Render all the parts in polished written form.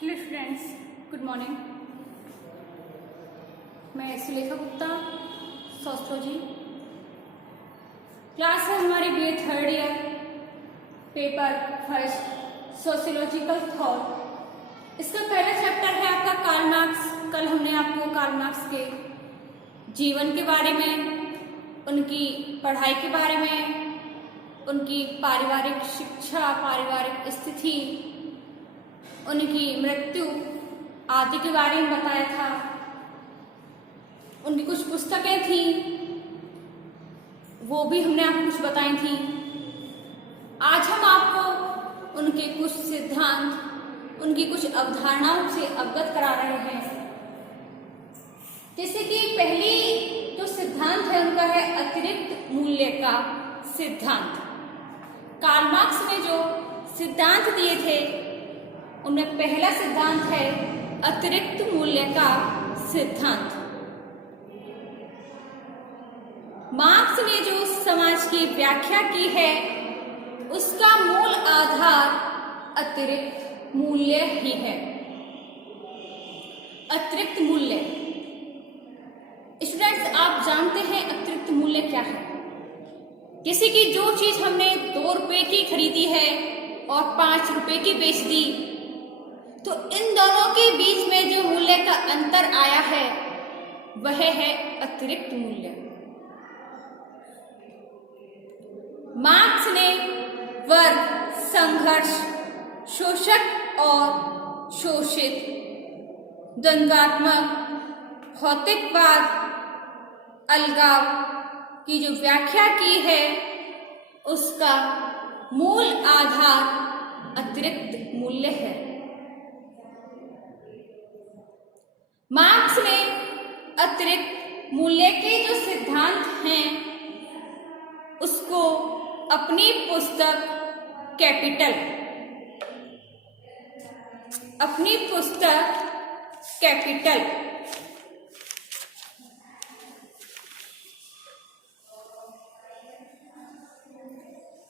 Hello students, good morning. मैं Sulekha Gupta, sociology class है हमारी BA third year, paper first sociological thought. इसका पहला चैप्टर है आपका कार्ल मार्क्स। कल हमने आपको कार्ल मार्क्स के जीवन के बारे में, उनकी पढ़ाई के बारे में, उनकी पारिवारिक शिक्षा, पारिवारिक स्थिति, उनकी मृत्यु आदि के बारे में बताया था। उनकी कुछ पुस्तकें थी, वो भी हमने आपको कुछ बताई थी। आज हम आपको उनके कुछ सिद्धांत, उनकी कुछ अवधारणाओं से अवगत करा रहे हैं। जैसे कि पहली जो सिद्धांत है उनका है अतिरिक्त मूल्य का सिद्धांत। कार्ल मार्क्स ने जो सिद्धांत दिए थे उनमें पहला सिद्धांत है अतिरिक्त मूल्य का सिद्धांत। मार्क्स ने जो समाज की व्याख्या की है उसका मूल आधार अतिरिक्त मूल्य ही है। अतिरिक्त मूल्य, स्टूडेंट्स आप जानते हैं अतिरिक्त मूल्य क्या है? जैसे कि जो चीज हमने 2 रुपए की खरीदी है और 5 रुपए की बेच दी, तो इन दोनों के बीच में जो मूल्य का अंतर आया है वह है अतिरिक्त मूल्य। मार्क्स ने वर्ग, संघर्ष, शोषक और शोषित, द्वंद्वात्मक, भौतिकवाद, अलगाव की जो व्याख्या की है उसका मूल आधार अतिरिक्त मूल्य है। मार्क्स ने अतिरिक्त मूल्य के जो सिद्धांत हैं उसको अपनी पुस्तक कैपिटल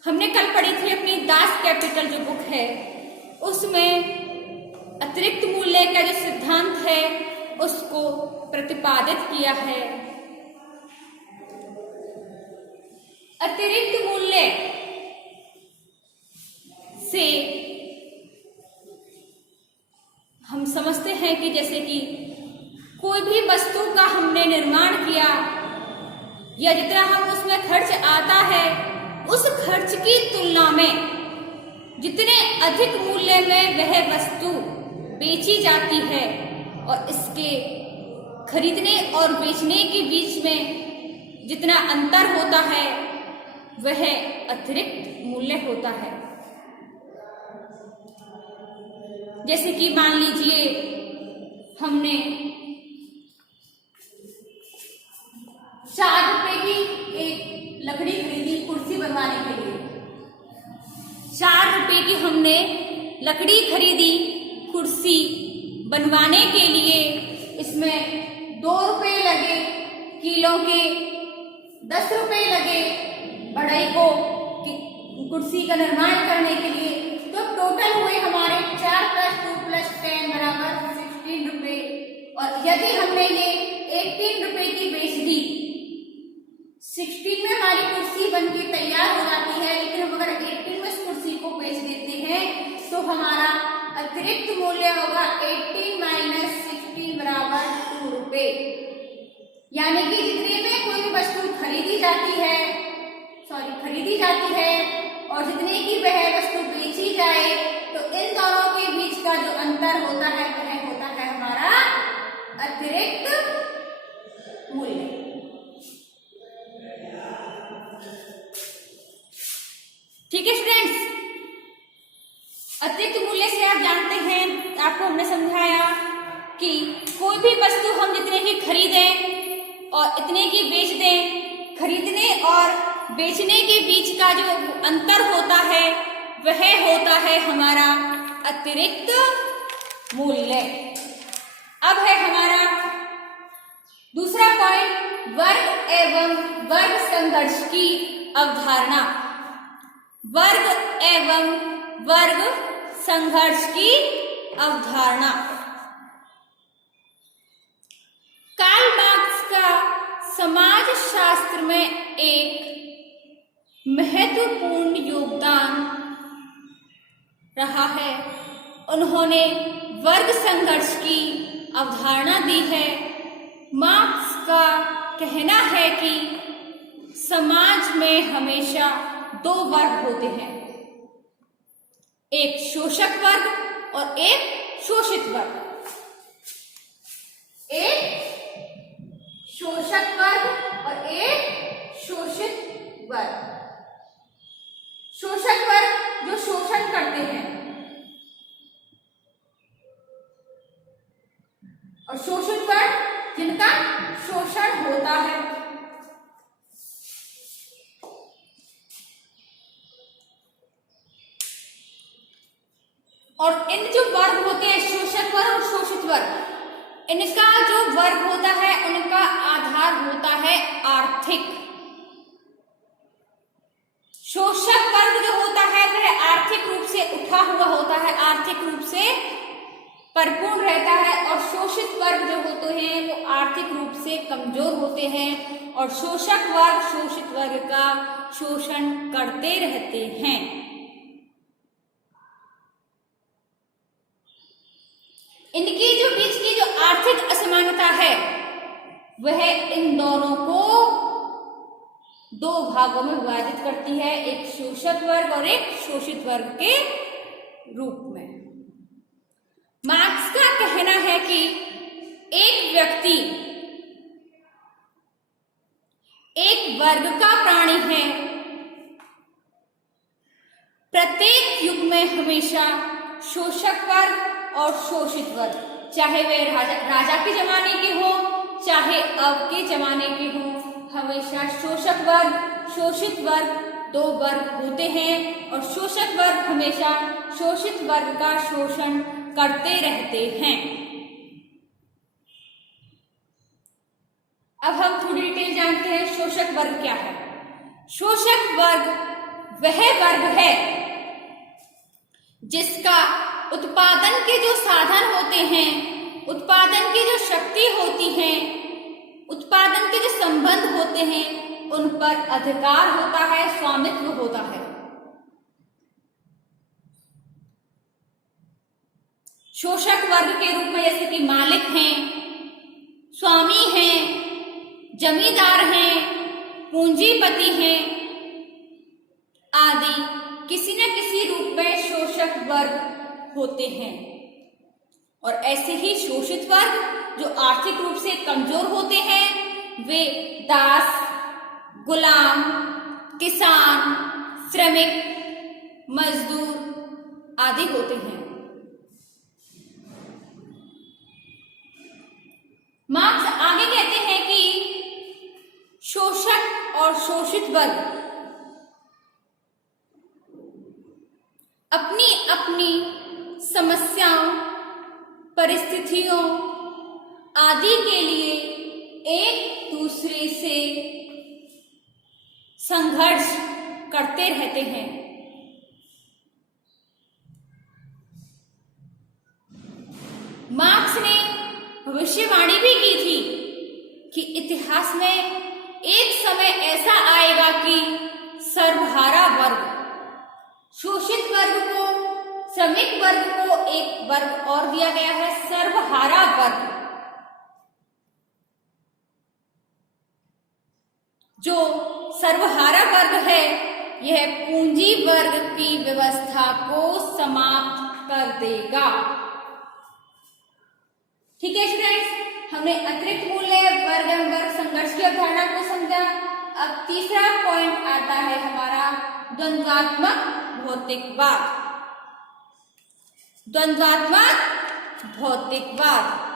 हमने कल पढ़ी थी अपनी दास कैपिटल जो बुक है, उसमें अतिरिक्त मूल्य का जो सिद्धांत है उसको प्रतिपादित किया है। अतिरिक्त मूल्य से हम समझते हैं कि जैसे कि कोई भी वस्तु का हमने निर्माण किया या जितना हम उसमें खर्च आता है उस खर्च की तुलना में जितने अधिक मूल्य में वह वस्तु बेची जाती है और इसके खरीदने और बेचने के बीच में जितना अंतर होता है वह अतिरिक्त मूल्य होता है। जैसे कि मान लीजिए हमने 4 रुपए की एक लकड़ी खरीदी कुर्सी बनवाने के लिए। 4 रुपए की हमने लकड़ी खरीदी कुर्सी बनवाने के लिए, इसमें 2 रुपए लगे किलो के, 10 रुपए लगे बढ़ई को कुर्सी का निर्माण करने के लिए, तो टोटल हुए हमारे 4 + 2 + 10 बराबर 16 रुपए। और यदि हमने ये 18 रुपए की बेच दी, 16 में हमारी कुर्सी बनके तैयार हो जाती है, लेकिन हम अगर 18 में इस कुर्सी को बेच देते हैं तो हमारा अतिरिक्त मूल्य होगा 18 - 16 बराबर 2 रुपए। यानी कि जितने में कोई भी वस्तु खरीदी जाती है और जितने की वह वस्तु बेची जाए, तो इन दोनों के बीच का जो अंतर होता है वह होता है हमारा अतिरिक्त मूल्य। ठीक है स्टूडेंट्स, अतिरिक्त मूल्य से आप जानते हैं, आपको हमने समझाया कि कोई भी वस्तु हम जितने की खरीदें और इतने की बेच दें, खरीदने और बेचने के बीच का जो अंतर होता है वह होता है हमारा अतिरिक्त मूल्य। अब है हमारा दूसरा पॉइंट, वर्ग एवं वर्ग संघर्ष की अवधारणा। वर्ग एवं वर्ग संघर्ष की अवधारणा। कार्ल मार्क्स का समाजशास्त्र में एक महत्वपूर्ण योगदान रहा है। उन्होंने वर्ग संघर्ष की अवधारणा दी है। मार्क्स का कहना है कि समाज में हमेशा दो वर्ग होते हैं, एक शोषक वर्ग और एक शोषित वर्ग। एक शोषक वर्ग और एक शोषित वर्ग। शोषक वर्ग जो शोषण करते हैं और शोषित वर्ग जिनका शोषण होता है। और इन जो वर्ग होते हैं, शोषक वर्ग और शोषित वर्ग, इनका जो वर्ग होता है उनका आधार होता है आर्थिक। शोषक वर्ग जो होता है वह आर्थिक रूप से उठा हुआ होता है, आर्थिक रूप से परिपूर्ण रहता है, और शोषित वर्ग जो होते हैं वो आर्थिक रूप से कमजोर होते हैं और शोषक वर्ग शोषित वर्ग का शोषण करते रहते हैं। इनकी जो बीच की जो आर्थिक असमानता है वह इन दोनों को दो भागों में विभाजित करती है, एक शोषक वर्ग और एक शोषित वर्ग के रूप में। मार्क्स का कहना है कि एक व्यक्ति एक वर्ग का प्राणी है। प्रत्येक युग में हमेशा शोषक वर्ग और शोषित वर्ग, चाहे वे राजा के जमाने के हो चाहे अब के जमाने के हो, हमेशा शोषक वर्ग शोषित वर्ग दो वर्ग होते हैं और शोषक वर्ग हमेशा शोषित वर्ग का शोषण करते रहते हैं। अब हम थोड़ी डिटेल जानते हैं शोषक वर्ग क्या है। शोषक वर्ग वह वर्ग है जिसका उत्पादन के जो साधन होते हैं, उत्पादन की जो शक्ति होती है, उत्पादन के जो संबंध होते हैं उन पर अधिकार होता है, स्वामित्व होता है। शोषक वर्ग के रूप में जैसे कि मालिक हैं, स्वामी हैं, जमींदार हैं, पूंजीपति हैं आदि किसी न किसी रूप में शोषक वर्ग होते हैं। और ऐसे ही शोषित वर्ग जो आर्थिक रूप से कमजोर होते हैं वे दास, गुलाम, किसान, श्रमिक, मजदूर आदि होते हैं। मार्क्स आगे कहते हैं कि शोषक और शोषित वर्ग अपनी अपनी समस्याओं, परिस्थितियों आदि के लिए एक दूसरे से संघर्ष करते रहते हैं। मार्क्स ने भविष्यवाणी भी की थी कि इतिहास में एक समय ऐसा आएगा कि सर्वहारा वर्ग, शोषित वर्ग को, श्रमिक वर्ग को एक वर्ग और दिया गया है, सर्वहारा वर्ग, जो सर्वहारा वर्ग है यह पूंजी वर्ग की व्यवस्था को समाप्त कर देगा। ठीक है स्टूडेंट्स, हमने अतिरिक्त मूल्य, वर्ग एवं वर्ग संघर्ष की अवधारणा को समझा। अब तीसरा पॉइंट आता है हमारा द्वंद्वात्मक भौतिकवाद। द्वंद्वात्मक भौतिकवाद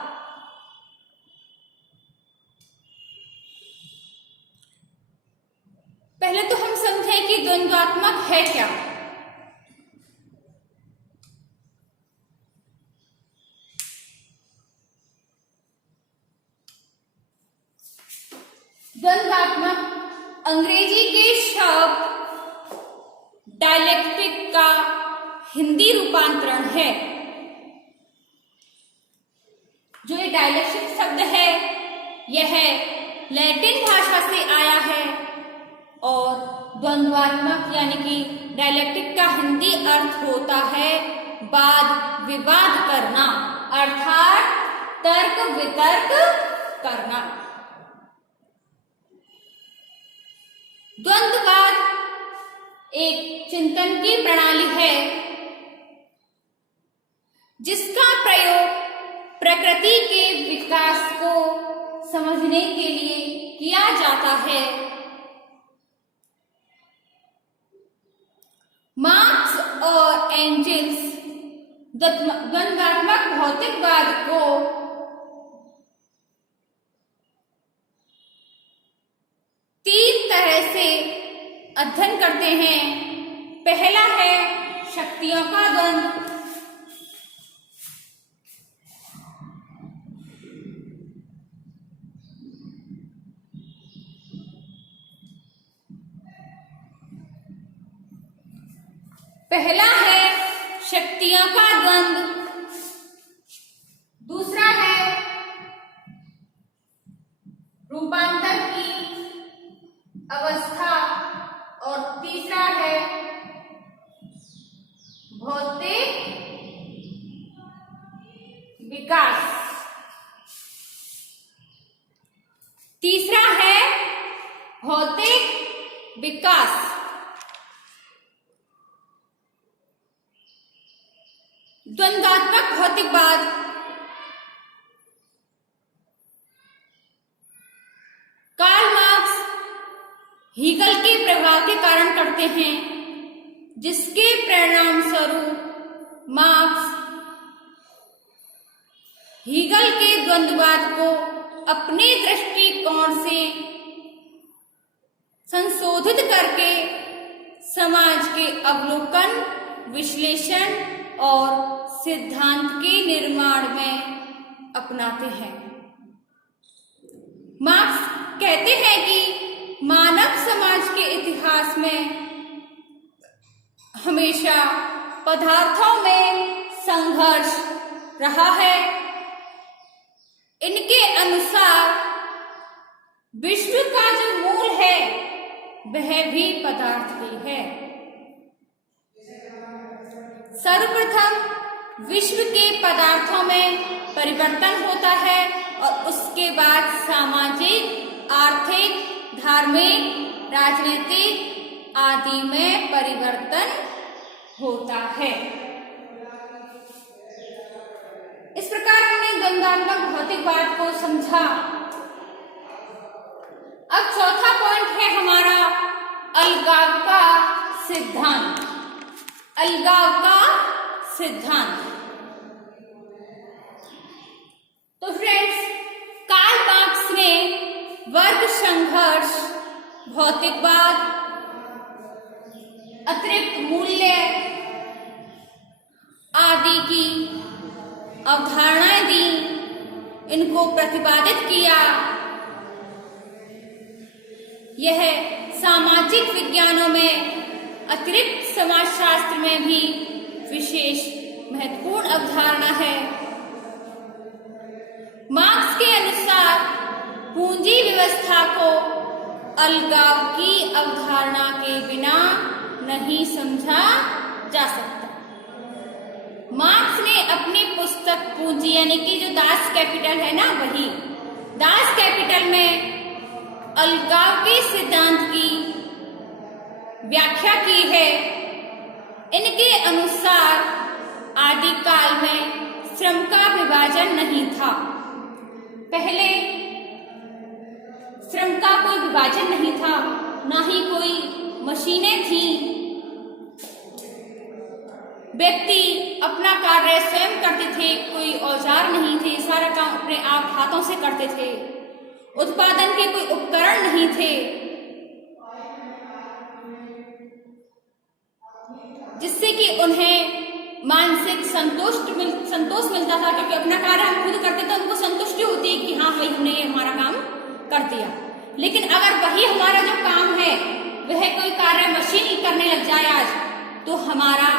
पहले तो हम समझें कि द्वंद्वात्मक है क्या। द्वंद्वात्मक अंग्रेजी के शब्द डायलेक्टिक का हिंदी रूपांतरण है। डायलेक्टिक शब्द है, यह लैटिन भाषा से आया है और द्वंद्वात्मक यानी कि डायलेक्टिक का हिंदी अर्थ होता है वाद विवाद करना, अर्थात तर्क वितर्क करना। द्वंद्ववाद एक चिंतन की प्रणाली है जिसका प्रयोग प्रकृति के विकास को समझने के लिए किया जाता है। मार्क्स और एंजेल्स द्वंद्वात्मक भौतिकवाद को तीन तरह से अध्ययन करते हैं। पहला है शक्तियों का द्वंद्व, पहला है शक्तियों का द्वंद्व, दूसरा है रूपांतर की अवस्था और तीसरा है भौतिक विकास। तीसरा है भौतिक विकास। द्वंद्वात्मक भौतिकवाद कार्ल मार्क्स हीगल के प्रभाव के कारण करते हैं, जिसके परिणाम स्वरूप मार्क्स हीगल के द्वंद्ववाद को अपने दृष्टिकोण से संशोधित करके समाज के अवलोकन, विश्लेषण और सिद्धांत के निर्माण में अपनाते हैं। मार्क्स कहते हैं कि मानव समाज के इतिहास में हमेशा पदार्थों में संघर्ष रहा है। इनके अनुसार विश्व का जो मूल है वह भी पदार्थ ही है। सर्वप्रथम विश्व के पदार्थों में परिवर्तन होता है और उसके बाद सामाजिक, आर्थिक, धार्मिक, राजनीतिक आदि में परिवर्तन होता है। इस प्रकार हमने द्वंद्वात्मक भौतिकवाद को समझा। अब चौथा पॉइंट है हमारा अलगाव का सिद्धांत। अलगाव का सिद्धांत। तो फ्रेंड्स, कार्ल मार्क्स ने वर्ग संघर्ष, भौतिकवाद, अतिरिक्त मूल्य आदि की अवधारणाएं दी, इनको प्रतिपादित किया। यह सामाजिक विज्ञानों में अतिरिक्त समाजशास्त्र में भी विशेष महत्वपूर्ण अवधारणा है। मार्क्स के अनुसार पूंजी व्यवस्था को अलगाव की अवधारणा के बिना नहीं समझा जा सकता। मार्क्स ने अपनी पुस्तक पूंजी यानी कि जो दास कैपिटल है ना, वही दास कैपिटल में अलगाव के सिद्धांत की व्याख्या की है। इनके अनुसार आदिकाल में श्रम का विभाजन नहीं था। पहले श्रम का कोई विभाजन नहीं था, ना ही कोई मशीनें थी। व्यक्ति अपना कार्य स्वयं करते थे, कोई औजार नहीं थे, सारा काम अपने आप हाथों से करते थे। उत्पादन के कोई उपकरण नहीं थे, जिससे कि उन्हें मानसिक संतोष मिलता था, क्योंकि अपना कार्य हम खुद करते थे, उनको संतुष्टि होती है कि हाँ भाई हमने ये हमारा काम कर दिया। लेकिन अगर वही हमारा जो काम है वह कोई कार्य मशीन करने लग जाए आज, तो हमारा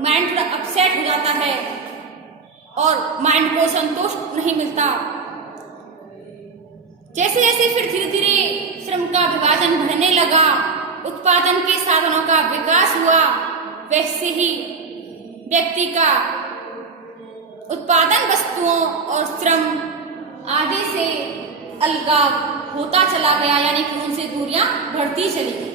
माइंड थोड़ा अपसेट हो जाता है और माइंड को संतोष नहीं मिलता। जैसे जैसे फिर धीरे धीरे श्रम का विभाजन बढ़ने लगा, उत्पादन के साधनों का विकास हुआ, वैसे ही व्यक्ति का उत्पादन वस्तुओं और श्रम आदि से अलगाव होता चला गया, यानी कि उनसे दूरियां बढ़ती चली गई।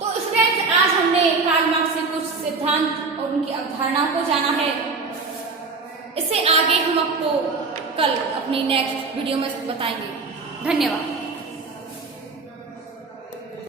तो स्टूडेंट्स, आज हमने कार्ल मार्क्स से कुछ सिद्धांत और उनकी अवधारणाओं को जाना है। इससे आगे हम आपको कल अपनी नेक्स्ट वीडियो में बताएंगे। धन्यवाद।